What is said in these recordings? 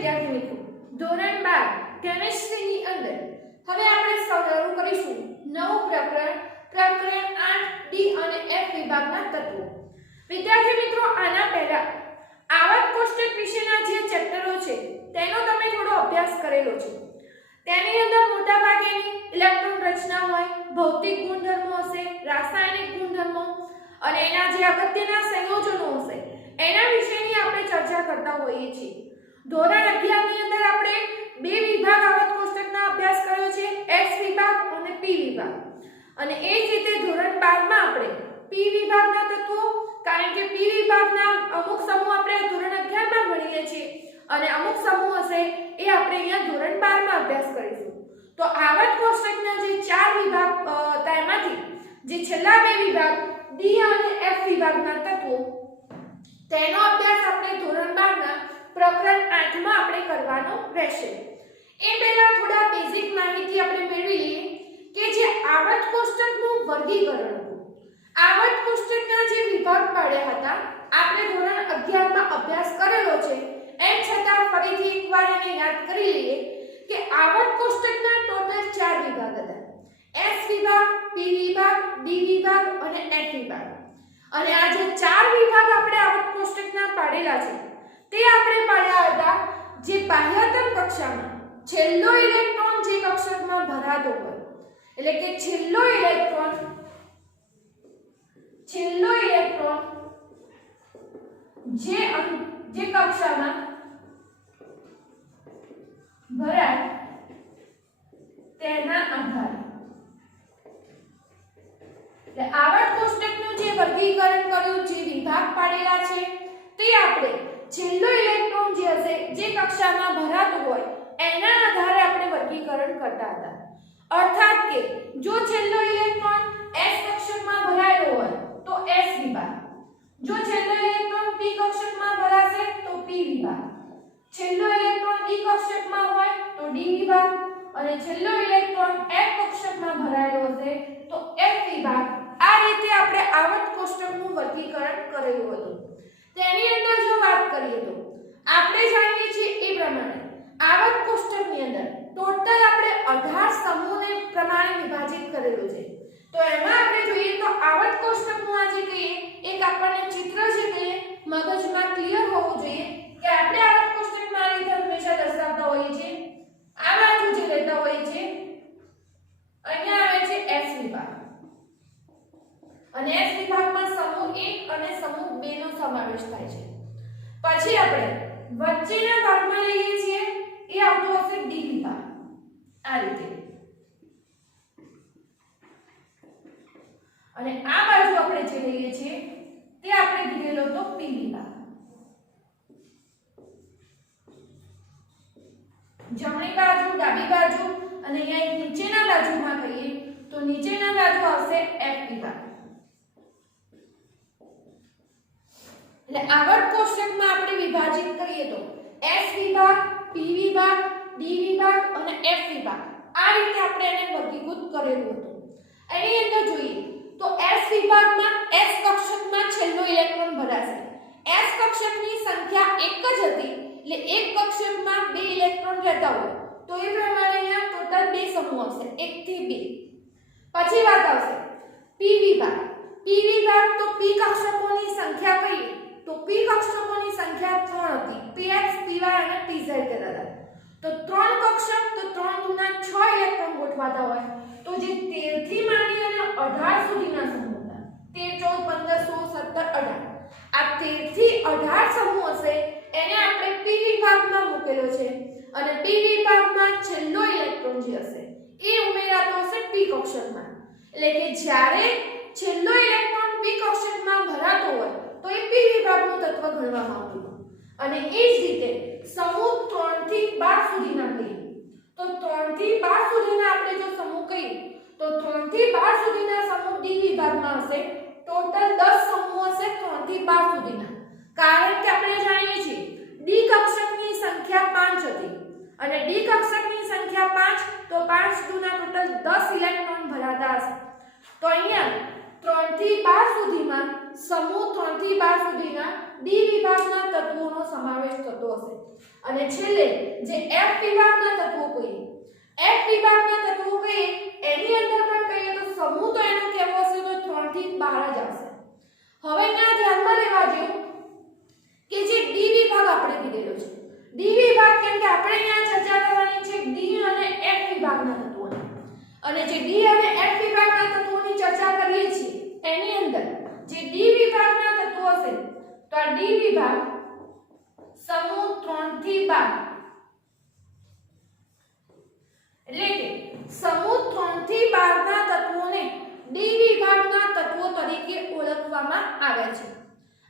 વિદ્યાર્થી મિત્રો, ધોરણ 12 કેમિસ્ટ્રીની અંદર હવે આપણે શરૂ કરીશું નવું પ્રકરણ 8 ડી અને એફ વિભાગના તત્વો. વિદ્યાર્થી મિત્રો, આના પહેલા આવર્ત કોષ્ટક વિશેના જે ચેપ્ટરો છે તેનો તમે થોડો અભ્યાસ કરેલો છે. તેની અંદર મોટા ભાગેની ઇલેક્ટ્રોન રચના હોય, ભૌતિક ગુણધર્મો હશે, રાસાયણિક ગુણધર્મો અને એના જે અગત્યના સંયોજનો હશે એના વિશેની આપણે ચર્ચા કરતા હોઈએ છીએ. ધોરણ 11 ની અંદર આપણે બે વિભાગ આવર્ત કોષ્ટકના અભ્યાસ કર્યો છે, એસ વિભાગ અને પી વિભાગ. અને એ જ રીતે ધોરણ 12 માં આપણે પી વિભાગના તત્વો, કારણ કે પી વિભાગના અમુક સમૂહ આપણે ધોરણ 11 માં ભણીએ છીએ અને અમુક સમૂહ હશે એ આપણે અહીંયા ધોરણ 12 માં અભ્યાસ કરીશું. તો આવર્ત કોષ્ટકના જે ચાર વિભાગ તેમાંથી જે છેલ્લા બે વિભાગ ડી અને એફ વિભાગના તત્વો તેનો અભ્યાસ આપણે ધોરણ 12 ના પ્રકરણ 8 માં આપણે કરવાનો રહેશે. એ પહેલા થોડા બેઝિક માહિતી આપણે મેળવી લઈએ કે જે આવર્ત કોષ્ટકનું વર્ગીકરણ હતું. આવર્ત કોષ્ટકના જે વિભાગ પાડ્યા હતા આપણે ધોરણ 11 માં અભ્યાસ કરેલો છે, એમ છતાં ફરીથી એકવાર એને યાદ કરી લઈએ કે આવર્ત કોષ્ટકના ટોટલ 4 વિભાગ હતા. એસ વિભાગ, પી વિભાગ, ડી વિભાગ અને એફ વિભાગ. અને આ જે 4 વિભાગ આપણે આવર્ત કોષ્ટકના પાડેલા છે તે આપણે પાડ્યા હતા જે બાહ્યતમ કક્ષામાં છેલ્લો ઇલેક્ટ્રોન જે કક્ષકમાં ભરાતો હોય, એટલે કે છેલ્લો ઇલેક્ટ્રોન જે કક્ષામાં ભરાય તેના આધારે. એટલે આવર્ત કોષ્ટકનું જે વર્ગીકરણ કર્યું, જે વિભાગ પાડેલા છે તે આપણે છેલ્લો ઇલેક્ટ્રોન જે હશે જે કક્ષામાં ભરાતો હોય એના આધારે આપણે વર્ગીકરણ કરતા હતા. અર્થાત કે જો છેલ્લો ઇલેક્ટ્રોન s કક્ષકમાં ભરાયેલો હોય તો s વિભાગ, જો છેલ્લો ઇલેક્ટ્રોન p કક્ષકમાં ભરાશે તો p વિભાગ, છેલ્લો ઇલેક્ટ્રોન d કક્ષકમાં હોય તો d વિભાગ અને છેલ્લો ઇલેક્ટ્રોન f કક્ષકમાં ભરાયેલો હશે તો f વિભાગ. આ રીતે આપણે આવર્ત કોષ્ટકનું વર્ગીકરણ કરેલું હતું. તેની અંદર જો વાત કરીએ તો આપણે જાણીએ છીએ એ પ્રમાણે આવર્ત કોષ્ટકની અંદર ટોટલ આપણે 18 સમૂહને પ્રમાણે વિભાજિત કરેલું છે. તો એમાં આપણે જોઈએ તો આવર્ત કોષ્ટકનું આ જે કહીએ એક આપણને ચિત્ર જે કહીએ મગજમાં ક્લિયર હોવું જોઈએ કે આપણે આવર્ત કોષ્ટકમાં આ રીતે હંમેશા દર્શાવતા હોઈએ છીએ. આ બાજુ જે લેતા હોઈએ છીએ અહીંયા આવે છે S વિભાગ અને S વિભાગમાં સમૂહ 1 અને સમૂહ 2 નો સમાવેશ થાય છે. પછી આપણે વચ્ચેના ભાગમાં લઈએ છીએ એ આવતો હશે D વિભાગ આ રીતે, અને આ બાજુ આપણે જે લઈએ છીએ તે આપણે કીધેલો તો P વિભાગ. જમણી બાજુ, ડાબી બાજુ અને અહીંયા નીચેના બાજુમાં કહીએ તો નીચેના બાજુ આવશે F વિભાગ. એટલે આવર્ત કોષ્ટકમાં આપણે વિભાજિત કરીએ તો S વિભાગ, P વિભાગ, D વિભાગ અને F વિભાગ આ રીતે આપણે એને વર્ગીકૃત કરેલું હતું. એની અંદર જોઈએ તો S વિભાગમાં S કક્ષકમાં છેલ્લો ઇલેક્ટ્રોન ભરાશે. S કક્ષકની સંખ્યા એક જ હતી, એટલે એક કક્ષકમાં 2 ઇલેક્ટ્રોન રહેતા હોય તો એ પ્રમાણે અહીંયા ટોટલ 2 સમૂહ આવશે, 1 થી 2. પછી વાત આવશે P વિભાગ. P વિભાગ તો P કક્ષકોની સંખ્યા કહીએ તો P કક્ષકોની સંખ્યા 3 હતી, px, py અને pz કહેતા હતા. તો 3 કક્ષક તો 3 ગુણ્યા 6 ઇલેક્ટ્રોન ગોઠવાતા હોય તો જે 13 થી માંડી અને 18 સુધીના સમૂહ હતા, 13, 14, 15, 16, 17, 18 આ 13 થી 18 સમૂહ હશે એને આપણે P વિભાગમાં મૂકેલો છે. અને P વિભાગમાં છેલ્લો ઇલેક્ટ્રોન જે હશે એ ઉમેરાતો હશે P કક્ષકમાં. એટલે કે જ્યારે છેલ્લો ઇલેક્ટ્રોન P કક્ષકમાં ભરાતો હોય તો એ P વિભાગનું તત્વ ગણવામાં આવતું. અને એ જ રીતે સમૂહ 3 થી 12 સુધીના કહીએ તો 3 થી 12 સુધીના આપણે જો સમૂહ કહીએ તો 3 થી 12 સુધીના સમૂહ D વિભાગમાં હશે. ટોટલ 10 સમૂહ હશે 3 થી 12 સુધીના. કારણ કે આપણે જાણીએ છીએ D કક્ષકની સંખ્યા 5 હતી અને D કક્ષકની સંખ્યા 5 તો 5 દુના ટોટલ 10 ઇલેક્ટ્રોન ભરાતા હશે. તો અહીંયા 3 થી 12 સુધીમાં સમૂહ 3 થી 12 સુધીના ડી વિભાગના તત્વોનો સમાવેશ થતો હશે અને છેલ્લે જે એફ વિભાગના તત્વો કહીએ એની અંદર પણ કહીએ તો સમૂહ તો એનો કેવો હશે તો 3 થી 12 જ આવશે. હવે અહીંયા ધ્યાનમાં લેવા જેવું કે જે ડી વિભાગ આપણે કીધેલો છે ડી વિભાગ કેમ કે આપણે અહીંયા ચર્ચા કરવાની છે ડી અને એફ વિભાગના તત્વોની અને જે ડી અને એફ વિભાગના તત્વોની ચર્ચા કરીએ છીએ એની અંદર જે ડી વિભાગના તત્વો હશે તો આ ડી વિભાગ સમૂહ 3 થી 12 એટલે કે સમૂહ 3 થી 12 ના તત્વોને ડી વિભાગના તત્વો તરીકે ઓળખવામાં આવે છે.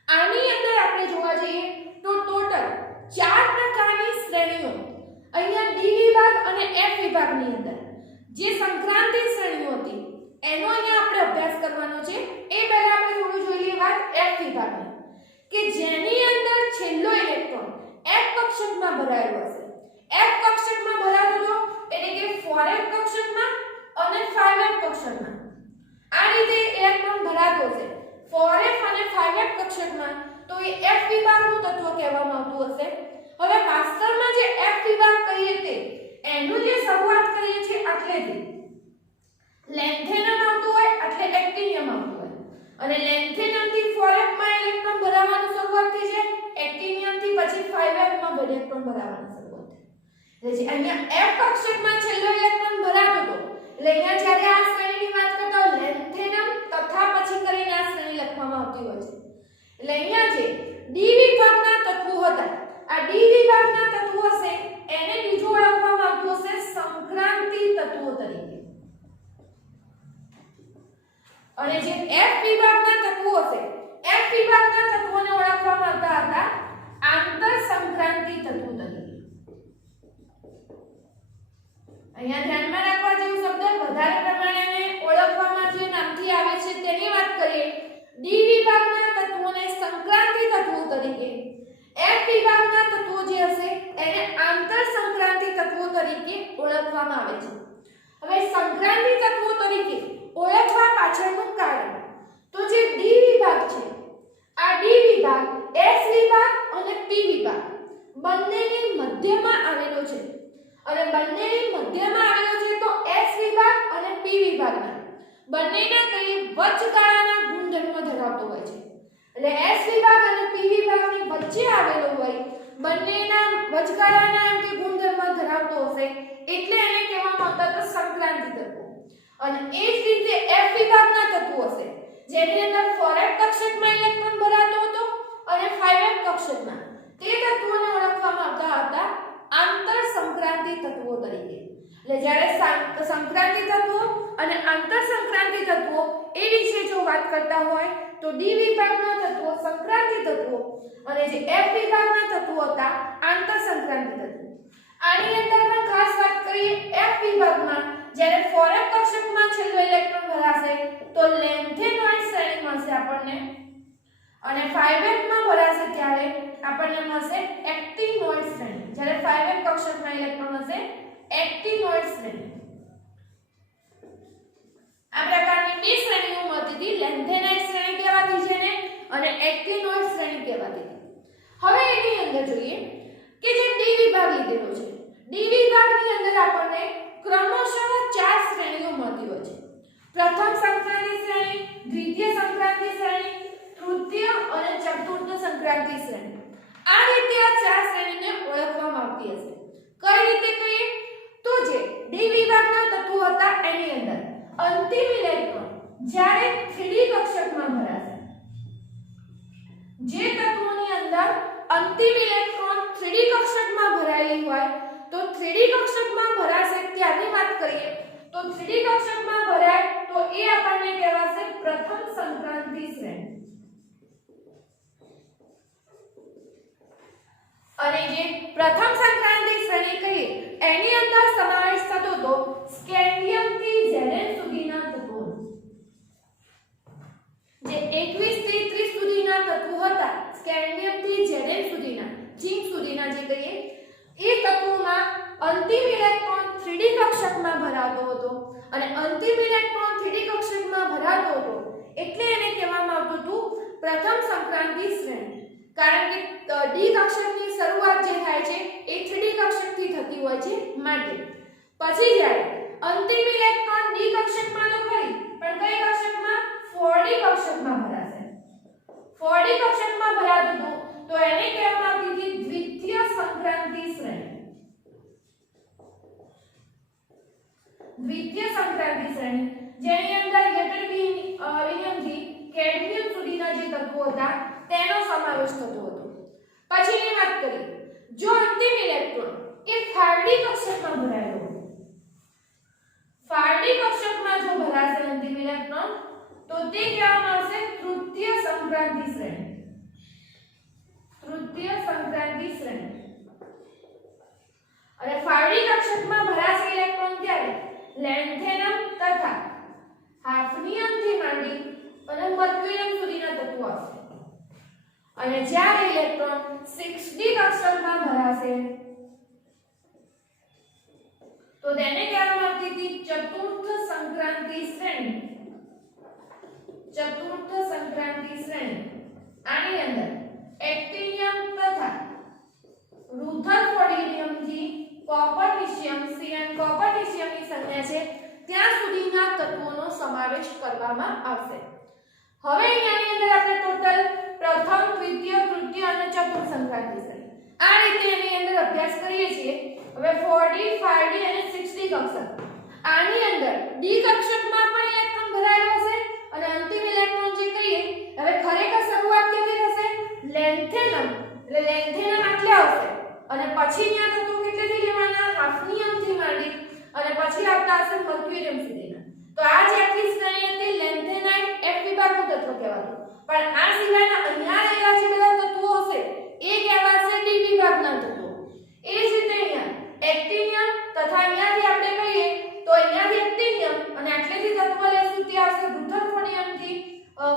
આની અંદર આપણે જોવા જઈએ તો ટોટલ 4 પ્રકારની શ્રેણીઓ અહીંયા ડી વિભાગ અને એફ વિભાગની અંદર જે સંક્રાંતિ શ્રેણીઓ હતી એનો અહીંયા આપણે અભ્યાસ કરવાનો છે. એ પહેલા આપણે થોડું જોઈ લઈએ વાત એફ વિભાગની કે જેની અંદર છેલ્લો ઇલેક્ટ્રોન એફ કક્ષકમાં ભરાયેલો હશે. એફ કક્ષકમાં ભરાતો હતો એટલે કે 4f કક્ષકમાં અને 5f કક્ષકમાં આ રીતે ઇલેક્ટ્રોન ભરાતો હશે 4f અને 5f કક્ષકમાં તો એ f વિભાગનું તત્વ કહેવામાં આવતું હશે. હવે વાસ્તવમાં જે f વિભાગ કહીએ તે એનું જે શરૂઆત કરીએ છીએ આટલેથી લેન્થેનમ આવતું હોય એટલે એક્ટિનિયમ આવતું હોય અને લેન્થેનમ થી 4f માં ઇલેક્ટ્રોન ભરાવાનું શરૂઆત થઈ છે એક્ટિનિયમ થી પછી 5f માં ઇલેક્ટ્રોન ભરાવાનું શરૂઆત થઈ. એટલે અહીંયા f કક્ષકમાં છેલ્લો ઇલેક્ટ્રોન ભરાતો હતો એટલે અહીંયા જ્યારે આ શ્રેણીની વાત કરતા હોય લેન્થેનમ તથા પછી કરીને આ શ્રેણી લખવામાં આવતી હોય છે. એટલે અહીંયા જે ડી વિભાગના તત્વો હતા આ ડી વિભાગના તત્વો હશે એને બીજું ઓળખવામાં આવતું હશે સંક્રાંતિ તત્વો તરીકે અને જે એફ વિભાગના તત્વો હશે એફ વિભાગના તત્વોને ઓળખવામાં આવતા હતા આંતર સંક્રાંતિ તત્વો તરીકે. અહીંયા ધ્યાનમાં રાખવા જેવું શબ્દ વધારે પ્રમાણે ઓળખવામાં જે નામથી આવે છે તેની વાત કરીએ ડી વિભાગના તત્વોને સંક્રાંતિ તત્વો તરીકે એફ વિભાગના તત્વો જે હશે એને આંતર સંક્રાંતિ તત્વો તરીકે ઓળખવામાં આવે છે. હવે સંક્રાંતિ તત્વો તરીકે ઓળખવા પાછળનું કારણ તો જે ડી વિભાગ છે આ ડી વિભાગ એસ વિભાગ અને પી વિભાગ બંનેની મધ્યમાં આવેલો છે અને બંનેની મધ્યમાં આવેલો છે તો એસ વિભાગ અને પી વિભાગના બંનેના કઈ વચગાળાના ગુણધર્મ ધરાવતો હોય છે. એટલે એસ વિભાગ અને પી વિભાગની વચ્ચે આવેલો હોય બંનેના વચગાળાના એમ કે ગુણધર્મ ધરાવતો હશે એટલે એને કહેવામાં આવતા તો સંક્રાંતિ તત્વો. અને એ જ રીતે એફ વિભાગના તત્વો હશે જેની અંદર 4f કક્ષકમાં ઇલેક્ટ્રોન ભરાતો હતો અને 5f કક્ષકમાં તે તત્વોને ઓળખવામાં આવતા હતા આંતર સંક્રાંતિ તત્વો તરીકે. એટલે જ્યારે સંક્રાંતિ તત્વો અને આંતર સંક્રાંતિ તત્વો એ વિશે જો વાત કરતા હોય તો ડી વિભાગના તત્વો સંક્રાંતિ તત્વો અને જે એફ વિભાગના તત્વો હતા આંતર સંક્રાંતિ તત્વો. આની અંદર પણ ખાસ વાત કરીએ એફ વિભાગમાં જ્યારે 4f કક્ષકમાં છેલ્લો ઇલેક્ટ્રોન ભરાશે તો લેન્થેનોઇડ શ્રેણી મળશે આપણને અને 5f માં ભરાશે ત્યારે આપણને મળશે એક્ટિનોઇડ શ્રેણી. જ્યારે 5f કક્ષકમાં ઇલેક્ટ્રોન હશે એક્ટિનોઇડ શ્રેણી. આ પ્રકારની બે શ્રેણીઓ મળતી હતી લેન્થેનાઇડ શ્રેણી કહેવાતી છે ને અને એક્ટિનોઇડ શ્રેણી કહેવાતી હતી. હવે એની અંદર જોઈએ કે જે ડી વિભાગ લીધેલો છે ડી વિભાગની અંદર આપણને ક્રમશઃ 4 શ્રેણીઓ મળતી હોય છે. પ્રથમ સંક્રાંતિ શ્રેણી, દ્વિતીય સંક્રાંતિ શ્રેણી, તૃતીય અને ચતુર્થ સંક્રાંતિ શ્રેણી. આ રીતે આ 4 શ્રેણીને ઓળખવામાં આવતી હશે. કઈ રીતે કહીએ તો જે ડી વિભાગના તત્વો હતા એની અંદર અંતિમ ઇલેક્ટ્રોન જ્યારે 3D કક્ષકમાં ભરાશે જે તત્વોની અંદર અંતિમ ઇલેક્ટ્રોન 3D કક્ષકમાં ભરાયેલી હોય તો 3D કક્ષકમાં ભરાશે ત્યારની વાત કરીએ તો 3D કક્ષકમાં ભરાય તો એ આપણને કહેવાશે પ્રથમ સંક્રાંતિ શ્રેણી. અને જે પ્રથમ સંક્રાંતિ શ્રેણી કહીએ એની અંદર સમાવેશ થતો હતો સ્કેન્ડિયમ થી ઝેલેન સુધીના તત્વોનો. જે 21 થી 30 સુધીના તત્વો હતા સ્કેન્ડિયમ થી ઝેલેન સુધીના ઝિંક સુધીના જે કહીએ એ તત્વોમાં અંતિમ ઇલેક્ટ્રોન 3D કક્ષકમાં ભરાતો હતો અને અંતિમ ઇલેક્ટ્રોન 3D કક્ષકમાં ભરાતો હતો એટલે એને કહેવામાં આવતું હતું પ્રથમ સંક્રાંતિ શ્રેણી, કારણ કે ડી કક્ષકની શરૂઆત જે થાય છે એ 3D કક્ષકથી થતી હોય છે માટે. પછી જ્યારે અંતિમ ઇલેક્ટ્રોન ડી કક્ષકમાં તો ખરી પણ કઈ કક્ષકમાં? 4D કક્ષકમાં ભરાશે. 4D કક્ષકમાં ભરાતું હતું તો એને કહેવામાં આવતી હતી દ્વિતીય સંક્રાંતિ શ્રેણી. દ્વિતીય સંક્રાંતિ શ્રેણી જેની અંદર યટરબિયમથી કેડમિયમ સુધીના જે તત્વો હતા તેનો સમાવેશ થતો હતો. પછીની વાત કરીએ, જો અંતિમ ઇલેક્ટ્રોન એ 5D કક્ષકમાં ભરાયેલો હોય, 5D કક્ષકમાં જો ભરાશે અંતિમ ઇલેક્ટ્રોન તો તે કહેવામાં આવશે તૃતીય સંક્રાંતિ શ્રેણી. તૃતીય સંક્રાંતિ શ્રેણી. અને 5D કક્ષકમાં ભરાશે ઇલેક્ટ્રોન ત્યારે લેન્થેનમ તથા હાફનિયમથી માંડી અને મર્ક્યુરિયમ સુધીના તત્વો આવશે. અને જ્યારે ઇલેક્ટ્રોન 6D કક્ષકમાં ભરાશે તો તેને કહેવામાં આવતી હતી ચતુર્થ સંક્રાંતિ શ્રેણી. ચતુર્થ સંક્રાંતિ શ્રેણી. આની અંદર એક્ટિનિયમ તથા રુથરફોર્ડિયમથી કોપરનિશિયમ, સિયન કોપરનિશિયમની સંખ્યા છે ત્યાં સુધીના તત્વોનો સમાવેશ કરવામાં આવશે. હવે અહીંયાની અંદર આપણે ટોટલ પ્રથમ, દ્વિતીય, તૃતીય અને ચતુર્થ સંક્રાંતિ શ્રેણી આ રીતે એની અંદર અભ્યાસ કરીએ છીએ. હવે 4D, 5D અને 6D કક્ષક. આની અંદર ડી કક્ષકમાં પણ ઇલેક્ટ્રોન ભરાયેલો હશે અને અંતિમ ઇલેક્ટ્રોન જે કહીએ હવે ખરેખર શરૂઆત કેવી થશે? લેન્થેનમ, એટલે લેન્થેનમ આટલે આવશે અને પછી ત્યાં તત્વો કેટલેથી લેવાના? હાફનિયમથી માંડી અને પછી આવતા હશે મર્ક્યુરિયમ સુધીના. તો આ જે આખી શ્રેણી હતી લેન્થેનાઇટ F વિભાગનું તત્વ કહેવાતું. પણ આ સિવાયના અહીંયા રહેલા જે બધા તત્વો હશે એ કહેવાશે ડી વિભાગના તત્વો. એ જ રીતે અહીંયા એક્ટિનિયમ તથા અહીંયાથી આપણે કહીએ તો અહીંયાથી એક્ટિનિયમ અને આટલેથી તત્વ લેશું તે આવશે રુથરફોર્ડિયમથી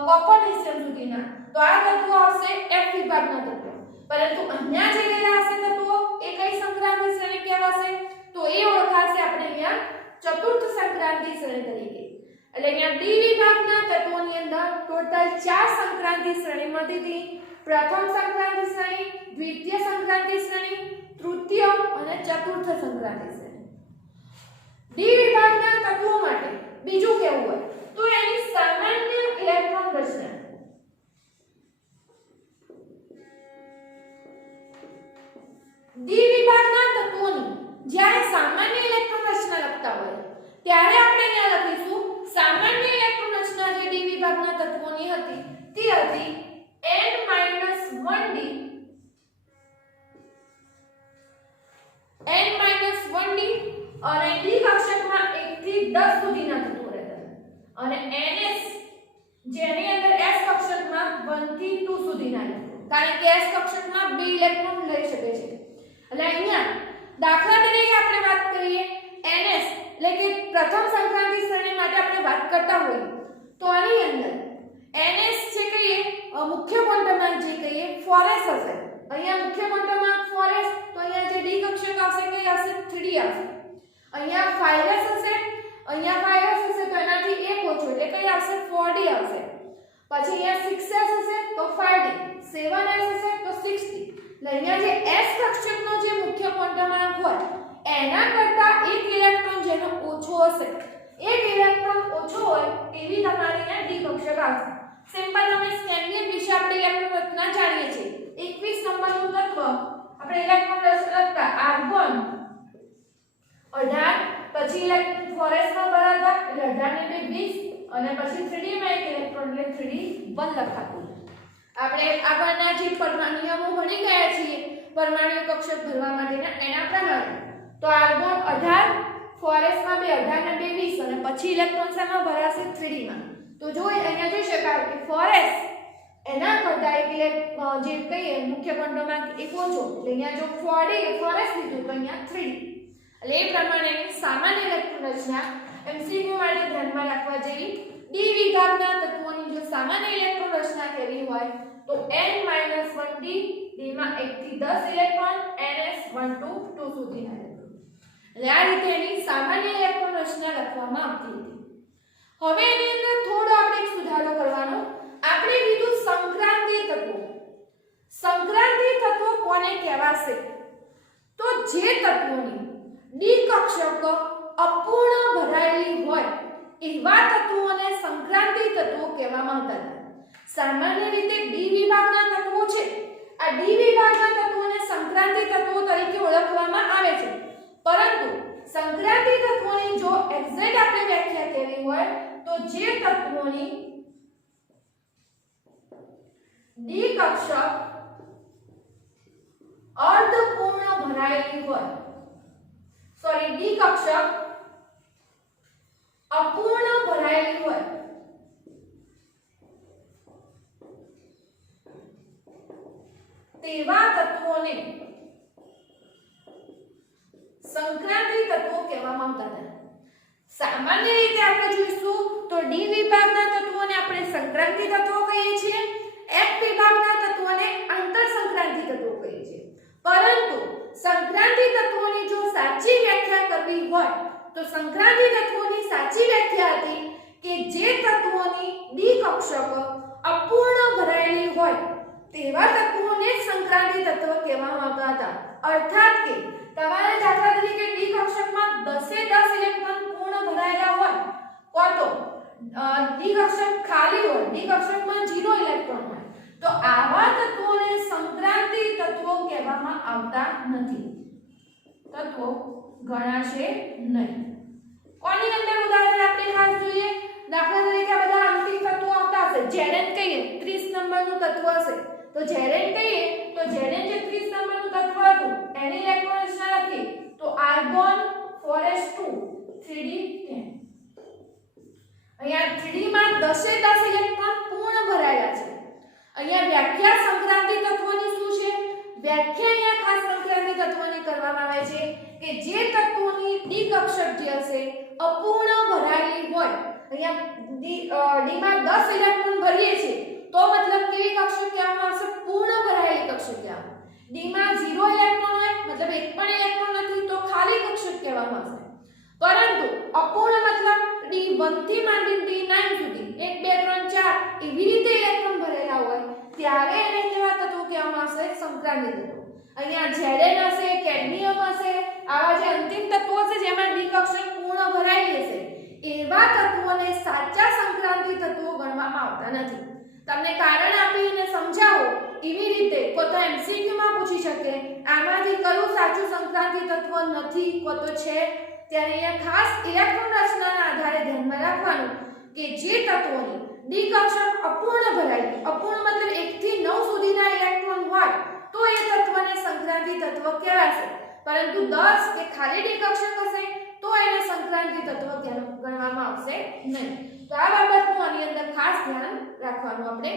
કોપરનિશિયમ સુધીના. તો આ તત્વો આવશે F વિભાગના તત્વો. પરંતુ અહીંયા જે રહેલા હશે તત્વો એ કઈ સંક્રાંતિ શ્રેણી કહેવાશે? તો એ ઓળખાશે આપણે અહીંયા ચતુર્થ સંક્રાંતિ શ્રેણી તરીકે. એટલે અહીંયા ડી વિભાગના તત્વોની અંદર ટોટલ 4 સંક્રાંતિ શ્રેણી મળતી હતી. પ્રથમ સંક્રાંતિ શ્રેણી, દ્વિતીય સંક્રાંતિ શ્રેણી, તૃતીય અને ચતુર્થ સંક્રાંતિ શ્રેણી. ડી વિભાગના તત્વો માટે બીજું કેવું હોય તો એની સામાન્ય ઇલેક્ટ્રોન રચના. ડી વિભાગના તત્વોની જ્યારે સામાન્ય ઇલેક્ટ્રોન રચના લખતા હોય ત્યારે આપણે અહીંયા લખીશું સામાન્ય ઇલેક્ટ્રોન રચના જે ડી વિભાગના તત્વોની હતી તે હતી n-1d અને ડી કક્ષકમાં 1 થી 10 સુધીના તત્વો રહેતા અને ns જેની અંદર s કક્ષકમાં 1 થી 2 સુધીના તત્વો. કારણ કે s કક્ષકમાં 2 ઇલેક્ટ્રોન લઈ શકે છે. એટલે અહીંયા દાખલા તરીકે આપણે વાત કરીએ ns એટલે કે પ્રથમ સંક્રાંતિ શ્રેણી માટે આપણે વાત કરતા હોઈએ તો આની અંદર ns જે કહીએ મુખ્ય ક્વોન્ટમમાં જે કહીએ 4s હશે. અહીંયા મુખ્ય ક્વોન્ટમમાં 4s તો અહીંયા જે ડી કક્ષક આવશે કે આવશે 3d આવશે. અહીંયા 5s હશે, અહીંયા 5s હશે તો એનાથી એક ઓછો એટલે કઈ આવશે 4d આવશે. પછી અહીંયા 6s હશે તો 5d, 7s હશે તો 6d. એટલે અહીંયા જે s કક્ષકનો જે મુખ્ય ક્વોન્ટમમાં હોય એના કરતા એક ઇલેક્ટ્રોન જેનો ઓછો હશે, એક ઇલેક્ટ્રોન ઓછો હોય એવી તમારે અહીંયા ડી કક્ષક આવશે. સિમ્પલ તમે સ્કેન્ડિયમ વિશે આપણે ઇલેક્ટ્રોન રચના જાણીએ છીએ. 21 નંબરનું તત્વ આપણે ઇલેક્ટ્રોન રચના લખતા આર્ગોન 18, પછી ઇલેક્ટ્રોન 4s માં ભરાતા એટલે 18 ને 20 અને પછી 3d માં એક ઇલેક્ટ્રોન એટલે 3d 1 લખાતું. આપણે આગળના જે પરમાણુ નિયમો ભણી ગયા છીએ પરમાણુ કક્ષક ભરવા માટેના એના પ્રમાણે તો આર્ગોન 18, 4s માં 2 18 ને 2 20 અને પછી ઇલેક્ટ્રોન શેમાં ભરાશે 3d માં. તો જો અહીંયા જોઈ શકાય કે 4s એના કરતા એક જે કહીએ મુખ્ય ક્વોન્ટમમાં એક ઓછો એટલે અહીંયા જો 4s લીધું તો અહીંયા 3d. એટલે એ પ્રમાણે સામાન્ય ઇલેક્ટ્રોન રચના એમસીક્યુ માટે ધ્યાનમાં રાખવા જેવી. ડી વિભાગના તત્વોની જો સામાન્ય ઇલેક્ટ્રોન રચના કેવી હોય તો n-1d, d માં 1 થી 10 ઇલેક્ટ્રોન, ns 1 to 2 સુધીના ઇલેક્ટ્રોન. એટલે આ રીતે એની સામાન્ય ઇલેક્ટ્રોન રચના લખવામાં આવતી હતી. હવે એની અંદર થોડો આપણે સુધારો કરવાનો આપણે કીધું સંક્રાંતિ તત્વો. સંક્રાંતિ તત્વો કોને કહેવાશે? તો જે તત્વોની ડી કક્ષક અપૂર્ણ ભરાયેલી હોય એવા તત્વોને સંક્રાંતિ તત્વો કહેવામાં આવતા હતા. સામાન્ય રીતે ડી વિભાગના તત્વો છે, આ ડી વિભાગના તત્વોને સંક્રાંતિ તત્વો તરીકે ઓળખવામાં આવે છે. પરંતુ સંક્રાંતિ તત્વોની જો એક્ઝેક્ટ આપણે વ્યાખ્યા કરવી હોય તો જે તત્વોની ડી કક્ષક અર્ધપૂર્ણ ભરાયેલી હોય, ડી કક્ષક અપૂર્ણ ભરાયેલી હોય તેવા તત્વોને સંક્રાંતિ તત્વો કહેવામાં આવતા હતા. સામાન્ય રીતે આપણે જોઈશું તો ડી વિભાગના તત્વોને આપણે સંક્રાંતિ તત્વો કહીએ છીએ, એફ વિભાગના તત્વોને આંતર સંક્રાંતિ તત્વો કહીએ છીએ. પરંતુ સંક્રાંતિ તત્વોની જો સાચી વ્યાખ્યા કરવી હોય તો સંક્રાંતિ તત્વોની સાચી વ્યાખ્યા હતી કે જે તત્વોની ડી કક્ષક અપૂર્ણ ભરાયેલી હોય તેવા તત્વોને સંક્રાંતિ તત્વ કહેવામાં આવતા હતા. અર્થાત કે તમારે દાખલા તરીકે ડી કક્ષકમાં 10 ઇલેક્ટ્રોન પૂર્ણ ભરાયેલા હોય તો ડી કક્ષક ખાલી હોય, ડી કક્ષકમાં 0 ઇલેક્ટ્રોન હોય તો આવા તત્વોને સંક્રાંતિ તત્વો કહેવામાં આવતા નથી. તત્વો ગણાશે નહીં. કોની અંદર ઉદાહરણ આપણે ખાસ જોઈએ? દાખલા તરીકે આ બધા અંતિમ તત્વો આવતા હશે. ઝેરેન કહીએ 30 નંબરનું તત્વ હશે તો ઝેરેન કહીએ તો ઝેરેન જે 30 નંબરનું તત્વ હતું એની ઇલેક્ટ્રોન રચના લખી તો આર્ગોન 4s2 3d10. અહીંયા 3d માં 10 ઇલેક્ટ્રોન પૂર્ણ ભરાયેલા છે. અહીંયા વ્યાખ્યા સંક્રાંતિ તત્વોની શું છે? વ્યાખ્યા અહીંયા ખાસ સંક્રાંતિ તત્વોની કરવામાં આવે છે કે જે તત્વોની ડી કક્ષક જે હશે અપૂર્ણ ભરાયેલી હોય. અહીંયા ડી માં 10 ઇલેક્ટ્રોન ભરીએ છે તો મતલબ કેવી કક્ષક કહેવામાં આવશે? પૂર્ણ ભરાયેલી કક્ષક કહેવામાં. ડી માં 0 ઇલેક્ટ્રોન હોય મતલબ એક પણ ઇલેક્ટ્રોન નથી તો ખાલી કક્ષક કહેવામાં આવશે. પરંતુ અપૂર્ણ મતલબ ડી 1 થી માંડીને ડી 9 સુધી 1 2 3 4 એવી રીતે ઇલેક્ટ્રોન ભરેલા હોય ત્યારે એને કેવા તત્વો કહેવામાં આવશે? સંક્રાંતિ તત્વો. અહીંયા ઝેરેન હશે, કેડમિયમ હશે, આવા જે અંતિમ તત્વો છે જેમાં ડી કક્ષક પૂર્ણ ભરાયેલી હશે એવા તત્વોને સાચા સંક્રાંતિ તત્વો ગણવામાં આવતા નથી. તમને કારણ આપીને સમજાવો એવી રીતે કો તો એમસીક્યુ માં પૂછી શકે આમાંથી કયું સાચું સંક્રાંતિ તત્વ નથી કો તો છે. ત્યારે અહીંયા ખાસ ઇલેક્ટ્રોન રચનાના આધારે ધ્યાનમાં રાખવાનું કે જે તત્વોની ડી કક્ષક અપૂર્ણ ભરાયેલી, અપૂર્ણ મતલબ 1 થી 9 સુધીના ઇલેક્ટ્રોન હોય તો એ તત્વને સંક્રાંતિ તત્વ કહેવાશે. પરંતુ 10 કે ખાલી ડી કક્ષક હશે તો એને સંક્રાંતિ તત્વ ગણવામાં આવશે નહીં. તો આ બાબતનું આની અંદર ખાસ ધ્યાન રાખવાનું આપણે.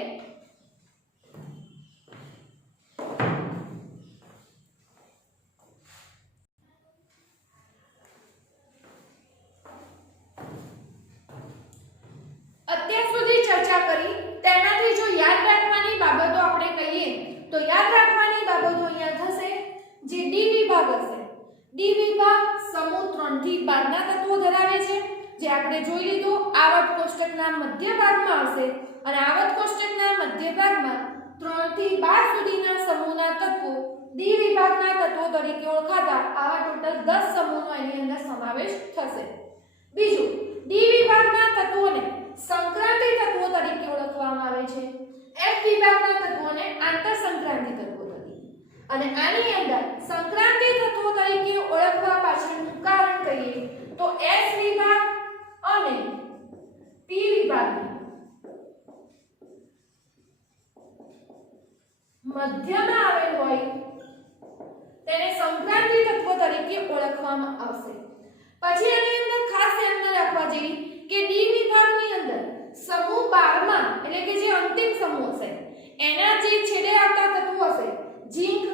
અત્યાર સુધી ચર્ચા કરી તેમાંથી જો યાદ રાખવાની બાબતો આપણે કહીએ તો યાદ રાખવાની બાબતો અહીંયા થશે. જે ડી વિભાગ હશે, ડી વિભાગ સમૂહ 3 થી 12 ના તત્વો ધરાવે છે જે આપણે જોઈ લીધું. આવર્ત કોષ્ટકના મધ્ય ભાગમાં હશે અને આવર્ત કોષ્ટકના મધ્ય ભાગમાં 3 થી 12 સુધીના સમૂહના તત્વો ડી વિભાગના તત્વો તરીકે ઓળખાતા આવા ટોટલ 10 સમૂહનો એની અંદર સમાવેશ થશે. બીજું, ડી વિભાગના તત્વોને સંક્રાંતિ તત્વો તરીકે ઓળખવામાં આવે છે. એફ વિભાગના તત્વોને આંતર સંક્રાંતિ તત્વો તરીકે. અને આની અંદર સંક્રાંતિ તત્વો તરીકે ઓળખવા પાછળનું કારણ કહીએ તો એસ વિભાગ અને પી વિભાગની મધ્યમાં આવેલ હોય તેને સંક્રાંતિ તત્વો તરીકે ઓળખવામાં આવશે. પછી આની અંદર ખાસ ધ્યાનમાં રાખવા જેવી કે ડી વિભાગની અંદર સમૂહ 12 માં એટલે કે જે અંતિમ સમૂહ હશે એના જે છેડે આવતા તત્વો હશે ઝિંક,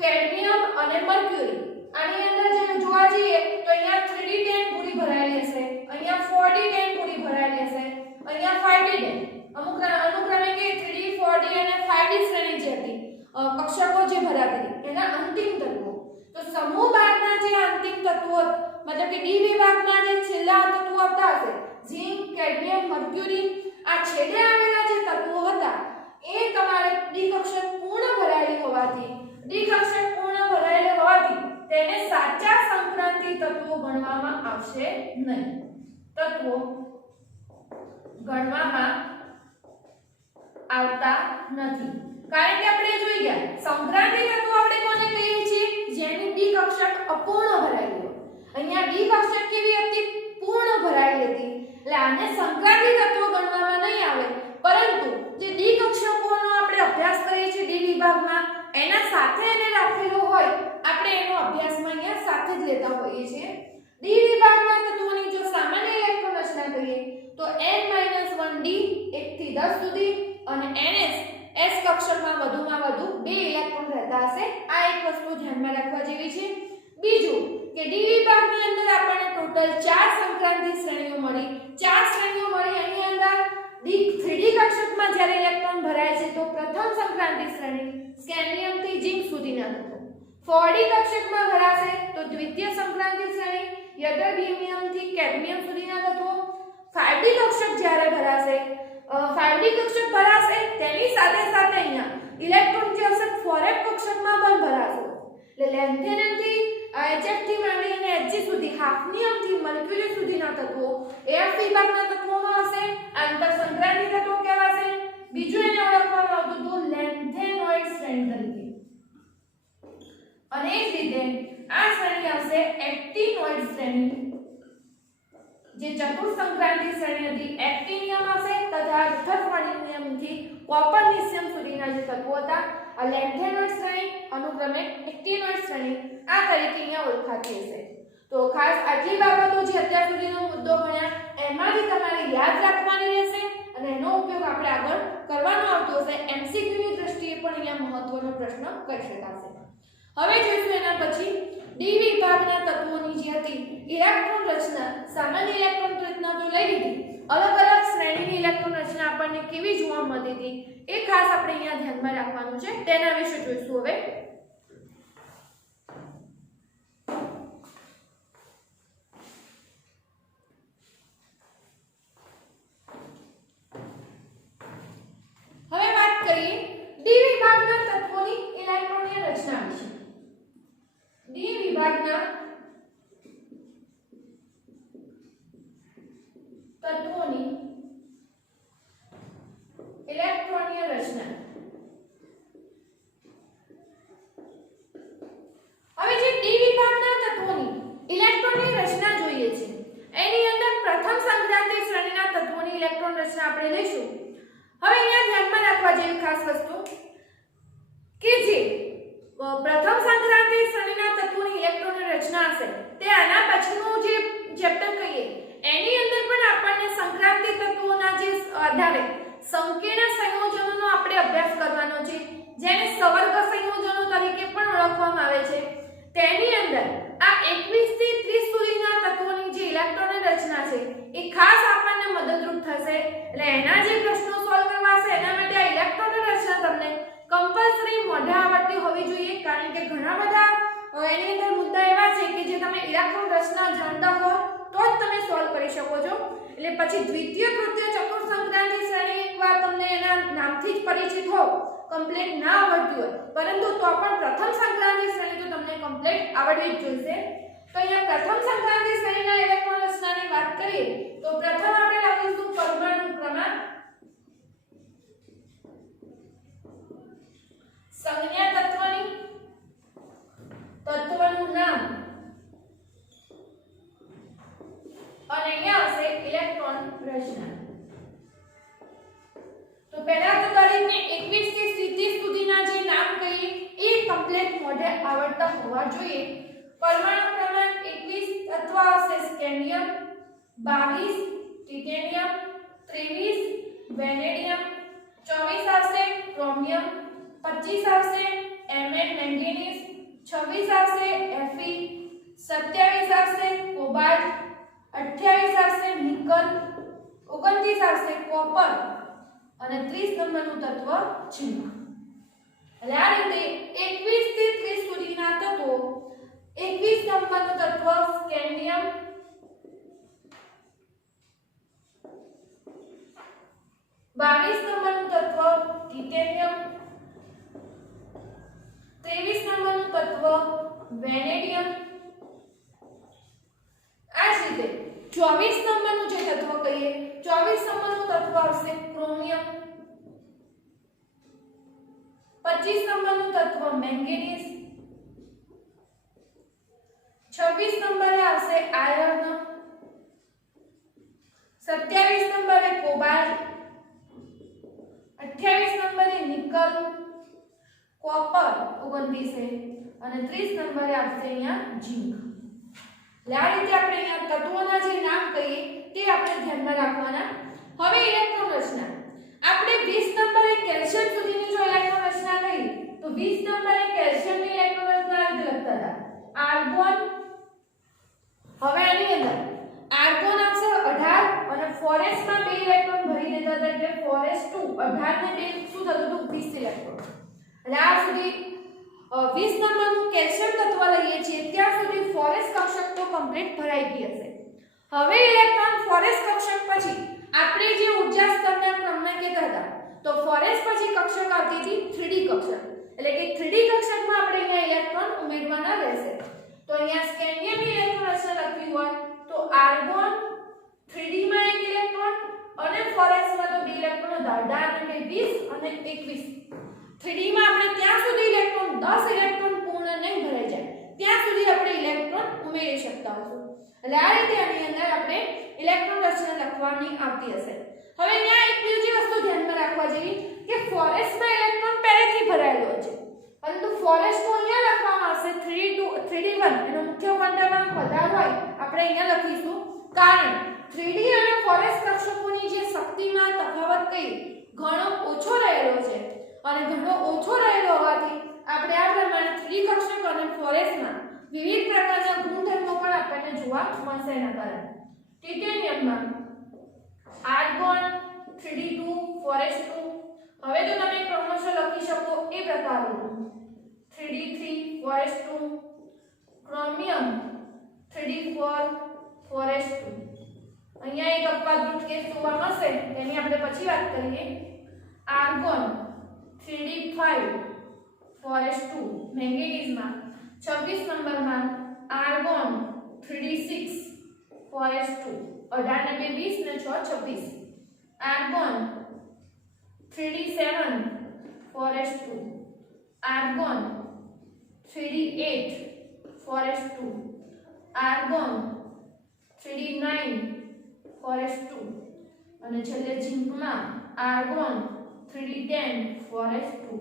કેડમિયમ અને મર્ક્યુરી. આની અંદર જે જોવા જઈએ તો અહીંયા 3d10 પૂરી ભરાયેલી હશે, અહીંયા 4d10 પૂરી ભરાયેલી હશે, અહીંયા 5d10. અમુક અનુક્રમે કે 3d 4d અને 5d શ્રેણી જે હતી કક્ષકો જે ભરાતી એના અંતિમ તત્વો. તો સમૂહ 12 ના જે અંતિમ તત્વો મતલબ કે ડી વિભાગમાં જે છેલ્લા તત્વો આવતા હશે ઝિંક, કેડમિયમ, મર્ક્યુરી આ છેડે આવેલા જે તત્વો હતા એ તમારે ડી કક્ષક પૂર્ણ ભરાયેલી હોવાથી તેને સાચા સંક્રાંતિ તત્વો ગણવામાં આવશે નહીં. તત્વો ગણવામાં આવતા નથી કારણ કે આપણે જોઈ ગયા સંક્રાંતિ તત્વો આપણે કોને કહીએ છીએ જેની ડી કક્ષક અપૂર્ણ ભરાયેલી હોય. અહીંયા ડી કક્ષક કેવી હતી પૂર્ણ ભરાયેલી હતી એટલે આને સંક્રાંતિ તત્વો ગણવામાં નહીં આવે પરંતુ જે ડી કક્ષકોનો આપણે અભ્યાસ કરીએ છીએ ડી વિભાગમાં એના સાથે એને રાખેલો હોય આપણે એનો અભ્યાસમાં અહીંયા સાથે જ લેતા હોઈએ છીએ. ડી વિભાગના તત્વોની જો સામાન્ય ઇલેક્ટ્રોન રચના કરીએ તો n-1d 1 થી 10 સુધી અને ns s કક્ષકમાં વધુમાં વધુ 2 ઇલેક્ટ્રોન રહેતા હશે. આ એક વસ્તુ ધ્યાનમાં રાખવા જેવી છે. બીજું કે ડી વિભાગની અંદર આપણને ટોટલ 4 સંક્રાંતિ શ્રેણીઓ મળી. 4 શ્રેણીઓ મળી એની અંદર ડી 3d કક્ષકમાં જ્યારે ઇલેક્ટ્રોન ભરાય છે તો પ્રથમ સંક્રાંતિ શ્રેણી સ્કેન્ડિયમ થી ઝિંક સુધીના તત્વો. 4d કક્ષકમાં ભરાશે તો દ્વિતીય સંક્રાંતિ શ્રેણી યટરબિયમ થી કેડમિયમ સુધીના તત્વો. 5d કક્ષક જ્યારે ભરાશે 5d કક્ષક ભરાશે તેની સાથે સાથે અહીંયા ઇલેક્ટ્રોન જે હશે 4f કક્ષકમાં પણ ભરાશે. એટલે લેન્થેનિયમ થી HF થી માંડી અને Hg સુધી હાફનિયમ થી મર્ક્યુરી સુધીના તત્વો AF વિભાગના તત્વોમાં હશે. આંતર સંક્રાંતિ તત્વો કહેવાશે. બીજું એને ઓળખવામાં આવતું હતું લેન્થેનોઇડ શ્રેણી તરીકે અને એ જ રીતે આ શ્રેણી આવશે એક્ટિનોઇડ શ્રેણી જે ચતુર્થ સંક્રાંતિ શ્રેણી હતી. એક્ટિનિયમ હશે તથા રુથરફોર્ડિયમ થી કોપરનિશિયમ સુધીના જે તત્વો હતા. આ લેન્થેનોઇડ શ્રેણી અનુક્રમે એક્ટિનોઇડ શ્રેણી આ તરીકે અહીંયા ઓળખાતી હશે. તો ખાસ આટલી બાબતો જે અત્યાર સુધીનો મુદ્દો ભણ્યા એમાંથી તમારે યાદ રાખવાની રહેશે અને એનો ઉપયોગ આપણે આગળ કરવાનો આવતો હશે. MCQ ની દ્રષ્ટિએ પણ અહીંયા મહત્વનો પ્રશ્ન કરી શકાશે. હવે જોઈશું એના પછી ડી વિભાગના તત્વોની જે હતી ઇલેક્ટ્રોન રચના. સામાન્ય ઇલેક્ટ્રોન રચના તો લઈ લીધી, અલગ અલગ શ્રેણીની ઇલેક્ટ્રોન રચના આપણને કેવી જોવા મળતી હતી એ ખાસ આપણે અહીંયા ધ્યાનમાં રાખવાનું છે. તેના વિશે જોઈશું હવે. હવે વાત કરીએ ડી વિભાગના તત્વોની ઇલેક્ટ્રોનીય રચના વિશે. ડી વિભાગના તત્વોની ઇલેક્ટ્રોનીય રચના. હવે જે ડી વિભાગના તત્વોની ઇલેક્ટ્રોનીય રચના જોઈએ છે એની અંદર પ્રથમ સંક્રાંતિ શ્રેણીના તત્વોની ઇલેક્ટ્રોન રચના આપણે લઈશું. હવે અહીંયા ધ્યાનમાં રાખવા જેવી ખાસ વસ્તુ કે જે પ્રથમ સંક્રાંતિ શ્રેણીના તત્વોની ઇલેક્ટ્રોનની રચના હશે તે આના પછીનું જે ચેપ્ટર કહીએ એની અંદર પણ આપણને સંક્રાંતિ તત્વોના જે આધારે સંકીર્ણ સંયોજનોનો આપણે અભ્યાસ કરવાનો છે જેને સવર્ગ સંયોજનો તરીકે પણ ઓળખવામાં આવે છે. તેની અંદર આ 21 થી 30 સુધીના તત્વોની જે ઇલેક્ટ્રોનની રચના છે એ ખાસ આપણને મદદરૂપ થશે. એટલે એના જે પ્રશ્નો સોલ્વ કરવા છે એના માટે આ ઇલેક્ટ્રોનની રચના તમને કમ્પલસરી મોઢે આવડતી હોવી જોઈએ કારણ કે ઘણા બધા એની અંદર મુદ્દા એવા છે કે જે તમે ઇલેક્ટ્રોન રચના જાણતા હો તો જ તમે સોલ્વ કરી શકો છો. એટલે પછી દ્વિતીય તૃતીય ચતુર્થ સંક્રાંતિ શ્રેણી એકવાર તમને એના નામથી જ પરિચિત હો કમ્પ્લીટ ના આવડતી હોય પરંતુ તો પણ પ્રથમ સંક્રાંતિ શ્રેણી તો તમને કમ્પ્લીટ આવડવી જ જોઈશે. તો અહીંયા પ્રથમ સંક્રાંતિ શ્રેણીના ઇલેક્ટ્રોન રચનાની વાત કરીએ તો પ્રથમ આપણે લખીશું પરમાણુ ક્રમાંક, સંજ્ઞા તત્વની, તત્વનું નામ અને અહીંયા આવશે ઇલેક્ટ્રોન રચના. તો પહેલા તો દરેકને 21 થી 30 સુધીના જે નામ કહીએ એ કમ્પ્લીટ મોઢે આવડતા હોવા જોઈએ. પરમાણુ ક્રમાંક 21 તત્વ આવશે સ્કેન્ડિયમ, 22 ટિટેનિયમ, 23 વેનેડિયમ, 24 આવશે ક્રોમિયમ, 25 આવશે Mn મેંગેનીઝ, 26 આવશે Fe, 27 આવશે કોબાલ્ટ, 28 આવશે નિકલ, 29 આવશે કોપર અને 30 નંબરનું તત્વ ઝિંક. એટલે આ રીતે 21 થી 30 સુધીના તત્વો 21 નંબરનું તત્વ સ્કેન્ડિયમ, 22 નંબરનું તત્વ ટિટેનિયમ, 23 નંબરનું તત્વ વેનેડિયમ, આ જ રીતે 24 નંબરનું જે તત્વ કહીએ 24 નંબરનું તત્વ આવશે ક્રોમિયમ, 25 નંબરનું તત્વ મેંગેનીઝ, 26 નંબરે આવશે આયર્ન, 27 નંબરે કોબાલ્ટ, 28 નંબરે નિકલ, કોપર 29 અને 30 નંબરે આવશે અહીંયા ઝિંક. એટલે આ રીતે આપણે અહીંયા તત્વોના જે નામ કહીએ તે આપણે ધ્યાનમાં રાખવાના. હવે ઇલેક્ટ્રોન રચના આપણે 20 નંબરે કેલ્શિયમ સુધીની જો ઇલેક્ટ્રોન રચના કહી તો 20 નંબરે કેલ્શિયમની ઇલેક્ટ્રોન રચના આ રીતે લખતા હતા આર્ગોન. હવે આની અંદર આર્ગોન આવશે 18 અને ફોરેસ્ટમાં 2 ઇલેક્ટ્રોન ભરી દેતા હતા એટલે ફોરેસ્ટ 2 18 ને 2 શું થતું હતું 20 ઇલેક્ટ્રોન. અને આ સુધી 20 નંબરનું કેલ્શિયમ તત્વ લઈએ છીએ ત્યાં સુધી ફોરેસ્ટ કક્ષક તો કમ્પ્લીટ ભરાઈ ગઈ હશે. હવે ઇલેક્ટ્રોન ફોરેસ્ટ કક્ષક પછી આપણે જે ઊર્જા સ્તરના ક્રમને કહેતા હતા તો ફોરેસ્ટ પછી કક્ષક આવતી હતી 3D કક્ષક. એટલે કે 3D કક્ષકમાં આપણે અહીંયા ઇલેક્ટ્રોન ઉમેરવાના રહેશે. તો અહીંયા સ્કેન્ડિયમની ઇલેક્ટ્રોન રચના લખવી હોય તો આર્ગોન 3D માં એક ઇલેક્ટ્રોન અને ફોરેસ્ટમાં તો 2 ઇલેક્ટ્રોન હતા 18 અને 20 અને 21. 3D માં આપણે ત્યાં સુધી ઇલેક્ટ્રોન 10 ઇલેક્ટ્રોન પૂર્ણ નહીં ભરાઈ જાય ત્યાં સુધી આપણે ઇલેક્ટ્રોન ઉમેરી શકતા હોઈશું. એટલે આ રીતે આની અંદર આપણે ઇલેક્ટ્રોન રચના લખવાની આવતી હશે. હવે અહીંયા એક બીજી વસ્તુ ધ્યાનમાં રાખવા જેવી કે ફોરેસ્ટમાં ઇલેક્ટ્રોન પહેલેથી ભરાયેલો હોય છે પરંતુ ફોરેસ્ટ તો અહીંયા લખવામાં આવશે 3D1 એનો મુખ્ય ક્વોન્ટમ વધારે હોય આપણે અહીંયા લખીશું કારણ 3D અને ફોરેસ્ટ કક્ષકોની જે શક્તિમાં તફાવત કઈ ઘણો ઓછો રહેલો છે અને ઘણો ઓછો રહેલો હોવાથી આપણે આ પ્રમાણે 3D કક્ષક અને ફોરેસ્ટમાં વિવિધ પ્રકારના ગુણધર્મો પણ આપણને જોવા મળશે. એના કારણે ટિટેનિયમમાં આર્ગોન 3D2 ફોરેસ્ટ 2 હવે તો તમે ક્રમશઃ લખી શકો એ પ્રકારનું 3D3 forest 2 chromium 3D4 forest 2. અહીંયા એક અપવાદરૂપ કેસ જોવા મળશે તેની આપણે પછી વાત કરીએ. આર્ગોન 3D5 ફોરેસ્ટ 2 મેંગેનીઝમાં 26 નંબરમાં આર્ગોન 3D6 ફોરેસ્ટ 2 18 ને 20 ને 6 26. Argon 3D7 forest 2 argon 3D8 forest 2 argon 3D9 forest 2 અને છેલ્લે ઝિંકમાં આર્ગોન 3D10 ફોરેસ્ટ 2.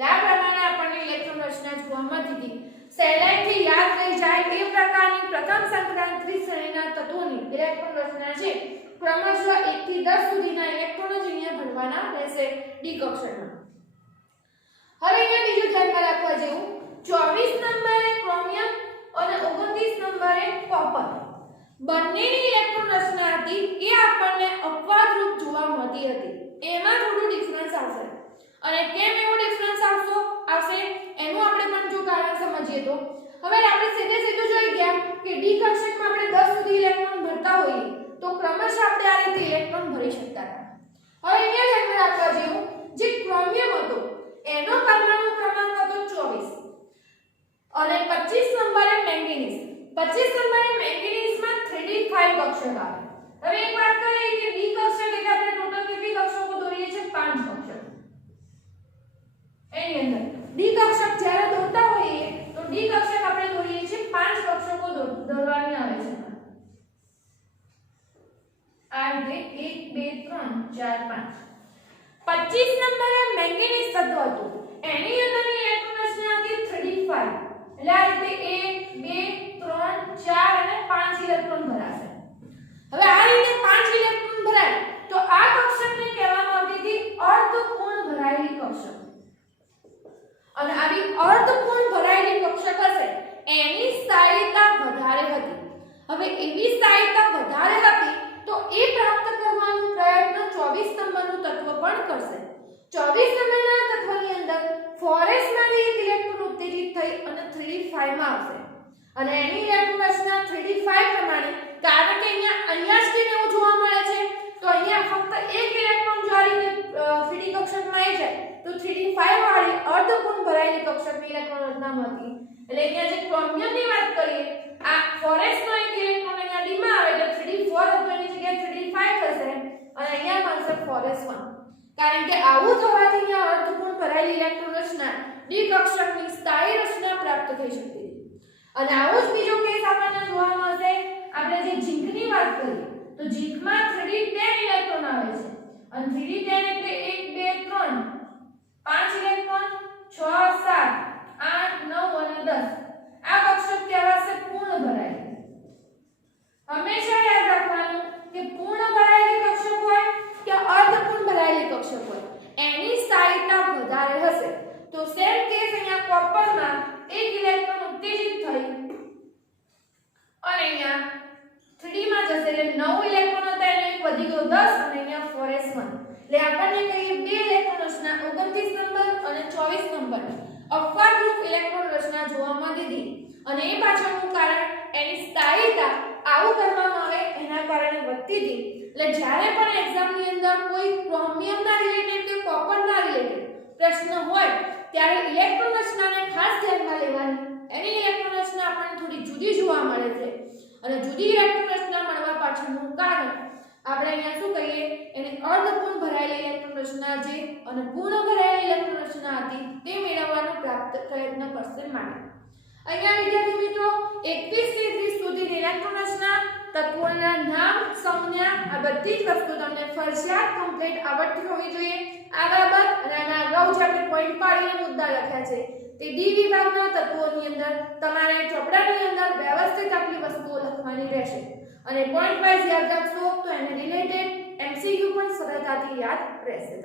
આ પ્રમાણે આપણને ઇલેક્ટ્રોન રચના જોવા મળતી હતી. સહેલાઈથી યાદ રહી જાય એ પ્રકારની પ્રથમ સંક્રાંતિ શ્રેણીના તત્વોની ઇલેક્ટ્રોન રચના છે ક્રમશઃ 1 થી 10 સુધીના ઇલેક્ટ્રોન જ અહીંયા ભરવાના રહેશે ડી કક્ષકમાં. હવે અહીંયા બીજું ધ્યાનમાં રાખવા જેવું 24 નંબરે ક્રોમિયમ અને 29 નંબરે કોપર બંનેની ઇલેક્ટ્રોન રચના હતી એ આપણને અપવાદરૂપ જોવા મળતી હતી. એમાં થોડું ડિફરન્સ આવશે અને કેમ એવો ડિફરન્સ આવશે એનું આપણે પણ જો કારણ સમજીએ તો હવે આપણે સીધું જોઈ ગયા કે ડી કક્ષકમાં આપણે 10 સુધી ઇલેક્ટ્રોન ભરતા હોઈએ તો ક્રમશઃ આપણે આ રીતે ઇલેક્ટ્રોન ભરી શકતા હતા. હવે અહીંયા ધ્યાન રાખવા જેવું જે ક્રોમિયમ હતો એનો પરમાણુ ક્રમાંક હતો 24 અને 25 નંબરે મેંગેનીઝ 25 નંબરે મેંગેનીઝમાં 3D5 કક્ષક આવે. હવે એક વાત કરીએ કે ડી કક્ષક એટલે આપણે ટોટલ કેટલી કક્ષકો દોરીએ છીએ 5 કક્ષક. એની અંદર ડી કક્ષક જ્યારે દોરતા હોઈએ તો ડી કક્ષક આપણે દોરીએ છીએ 5 કક્ષકો દોરવાની આવે છે. આ રીતે 1 2 3 4 5. 25 નંબરે મેંગેનીઝ તત્વ હતું એની અંદરની ઇલેક્ટ્રોન રચના હતી 3D5 એટલે આ રીતે 1 2 3 4 અને 5 ઇલેક્ટ્રોન ભરાશે. હવે આ રીતે 5 ઇલેક્ટ્રોન ભરાય તો આ કક્ષકને કહેવામાં આવતી હતી અર્ધપૂર્ણ ભરાયેલી કક્ષક. અને આવી અર્ધપૂર્ણ ભરાયેલી કક્ષક હશે એની સ્થાયીતા વધારે હતી. હવે એવી સ્થાયીતા વધારે હતી તો એ પ્રાપ્ત કરવાનો પ્રયત્ન 24 નંબરનું તત્વ પણ કરશે. 24 નંબરના તત્વની અંદર ફોરેસ્ટમાંથી એક ઇલેક્ટ્રોન ઉત્તેજિત થઈ અને 3D5 માં આવશે અને એની ઇલેક્ટ્રોન રચના 3D5 પ્રમાણે કારણ કે અહીંયા જ કેમ એવું જોવા મળે છે તો અહીંયા ફક્ત એક ઇલેક્ટ્રોન જો આ રીતે 3D કક્ષકમાં આવી જાય તો 3d5 વાળી અર્ધપૂર્ણ ભરાયેલી કક્ષકની ઇલેક્ટ્રોન રચના મળતી. એટલે અહીંયા જે ક્રોમિયમની વાત કરીએ આ 4s નો એક ઇલેક્ટ્રોન અહીંયા d માં આવે એટલે 3d4 હતો એની જગ્યાએ 3d5 થશે અને અહીંયા મળશે 4s1. કારણ કે આવું થવાથી અહીંયા અર્ધપૂર્ણ ભરાયેલી ઇલેક્ટ્રોન રચના d કક્ષકની સ્થાયી રચના પ્રાપ્ત થઈ શકતી. અને આવો જ બીજો કેસ આપણને જોવા મળશે. આપણે જે ઝીંકની વાત કરીએ તો ઝીંકમાં 3d10 ઇલેક્ટ્રોન આવે છે અને 3d10 એટલે 1 2 3 5 ઇલેક્ટ્રોન 6 7 8 9 અને 10 આ કક્ષક કહેવાશે પૂર્ણ ભરાયેલી. હંમેશા યાદ રાખવાનું કે પૂર્ણ ભરાયેલી કક્ષક હોય કે અર્ધપૂર્ણ ભરાયેલી કક્ષક હોય એની સ્થાયીતા વધારે હશે. તો સેમ કેસ અહીંયા કોપરમાં એક ઇલેક્ટ્રોન ઉત્તેજિત થઈ અને અહીંયા 3d માં જશે એટલે 9 ઇલેક્ટ્રોન હતા એને એક વધી ગયો 10 અને અહીંયા 4s1 એટલે આપણને કહીએ બે ઇલેક્ટ્રોન રચના 29 નંબર અને 24 નંબર અપવાદરૂપ ઇલેક્ટ્રોન રચના જોવા મળી હતી. અને એ પાછળનું કારણ એની સ્થાયીતા આવું કરવામાં આવે એના કારણે વધતી હતી. એટલે જ્યારે પણ એક્ઝામની અંદર કોઈ ક્રોમિયમના રિલેટેડ કે કોપરના રિલેટેડ પ્રશ્ન હોય ત્યારે ઇલેક્ટ્રોન રચનાને ખાસ ધ્યાનમાં લેવાની. એની ઇલેક્ટ્રોન રચના આપણને થોડી જુદી જોવા મળે છે અને જુદી ઇલેક્ટ્રોન રચના મળવા પાછળનું કારણ આપણે અહીંયા શું કહીએ એને અર્ધપૂર્ણ ભરાયેલી ઇલેક્ટ્રોન રચના જે અને પૂર્ણ ભરાયેલી ઇલેક્ટ્રોન રચના હતી તે મેળવવાનો પ્રયત્ન કરશે માટે. અહીંયા વિદ્યાર્થી મિત્રો 21 થી 30 સુધી ઇલેક્ટ્રોન રચના તત્વોના નામ સંજ્ઞા આ બધી જ વસ્તુ તમને ફરજિયાત કમ્પ્લીટ આવડતી હોવી જોઈએ. આ બાબત અને આના અગાઉ જે આપણે પોઈન્ટ પાડીને મુદ્દા લખ્યા છે તે ડી વિભાગના તત્વોની અંદર તમારે ચોપડાની અંદર વ્યવસ્થિત આટલી વસ્તુઓ લખવાની રહેશે અને પોઈન્ટ વાઇઝ યાદ રાખશો તો એને રિલેટેડ MCQ પણ સરળતાથી યાદ રહેશે.